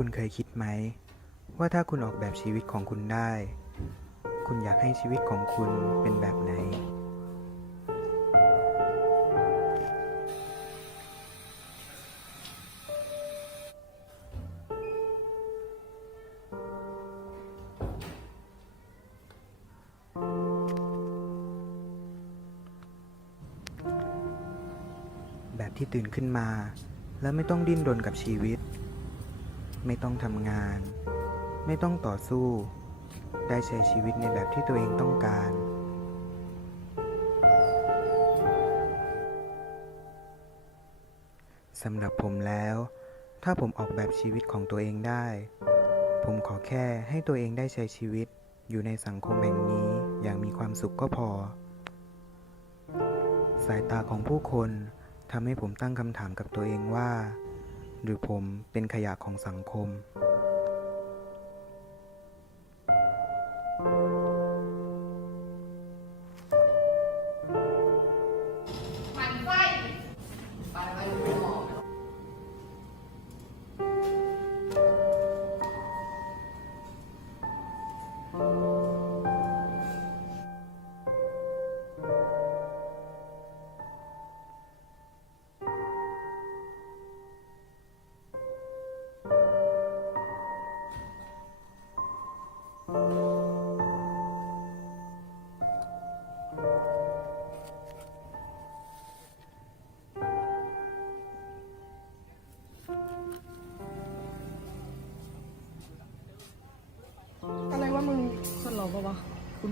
คุณเคยคิดไหม ว่าถ้าคุณออกแบบชีวิตของคุณได้ คุณอยากให้ชีวิตของคุณเป็นแบบไหน แบบที่ตื่นขึ้นมา แล้วไม่ต้องดิ้นรนกับชีวิต ไม่ต้องทำงาน ไม่ต้องต่อสู้ ได้ใช้ชีวิตในแบบที่ตัวเองต้องการ สำหรับผมแล้ว ถ้าผมออกแบบชีวิตของตัวเองได้ ผมขอแค่ให้ตัวเองได้ใช้ชีวิตอยู่ในสังคมแห่งนี้อย่างมีความสุขก็พอ สายตาของผู้คนทำให้ผมตั้งคำถามกับตัวเองว่า หรือผมเป็นขยะของสังคม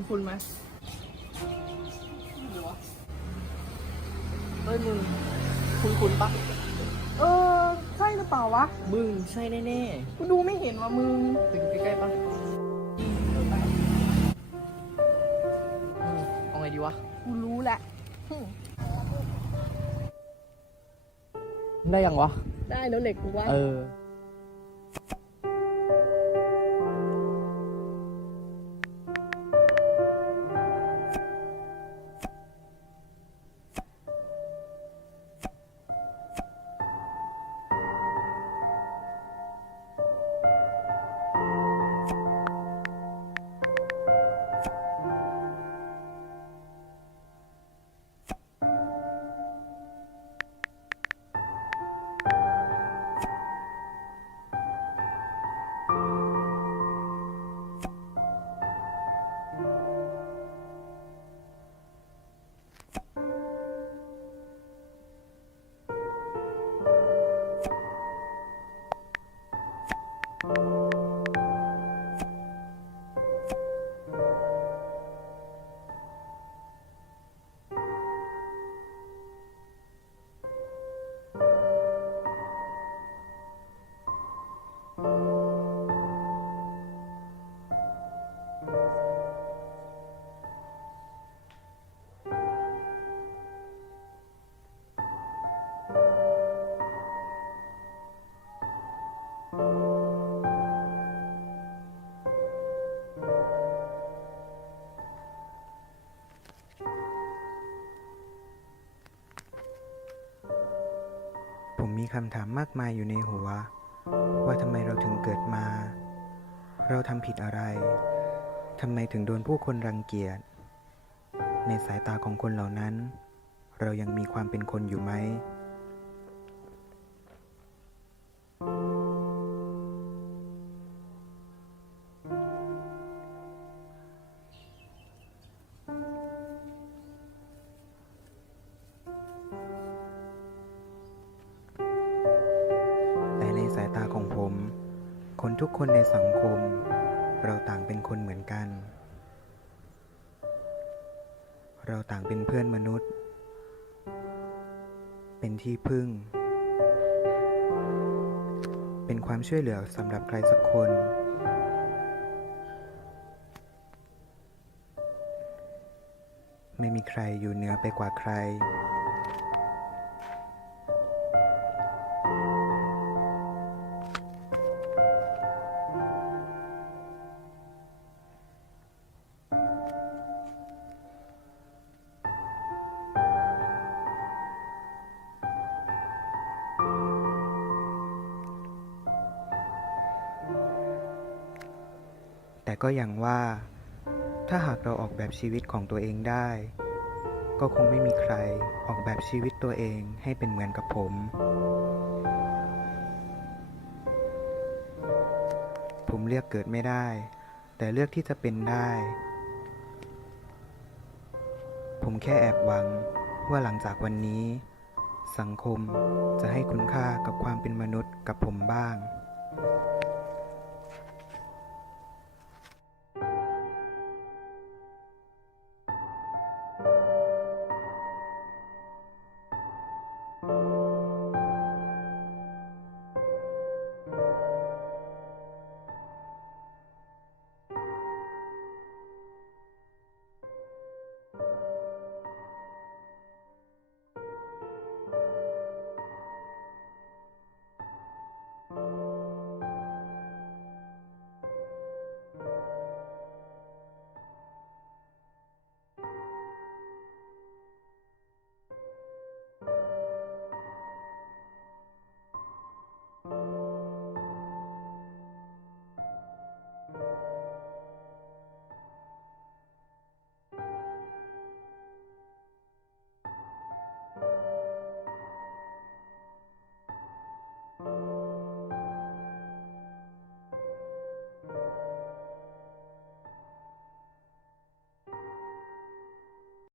คุณคุณไหมหรือวะเฮ้ยมึงคุณคุณปะเออ ใช่หรือเปล่าวะ มึงใช่แน่กูดูไม่เห็นว่ะมึง ๆไปดูใกล้ๆปะเออไปอืมเอาไงดีวะ กูรู้แหละหึได้ยังวะ ได้แล้วเหล็กกูว่า เออ คำถามมากมายอยู่ในหัว ว่าทำไมเราถึงเกิดมา เราทำผิดอะไรทำไมถึงโดนผู้คนรังเกียจ ในสายตาของคนเหล่านั้น เรายังมีความเป็นคนอยู่ไหม คนทุกคนในสังคม เราต่างเป็นคนเหมือนกัน เราต่างเป็นเพื่อนมนุษย์ เป็นที่พึ่ง เป็นความช่วยเหลือสำหรับใครสักคน ไม่มีใครอยู่เหนือไปกว่าใคร ก็อย่างว่า ถ้าหากเราออกแบบชีวิตของตัวเองได้ ก็คงไม่มีใครออกแบบชีวิตตัวเองให้เป็นเหมือนกับผม ผมเลือกเกิดไม่ได้ แต่เลือกที่จะเป็นได้ ผมแค่แอบหวังว่าหลังจากวันนี้ สังคมจะให้คุณค่ากับความเป็นมนุษย์กับผมบ้าง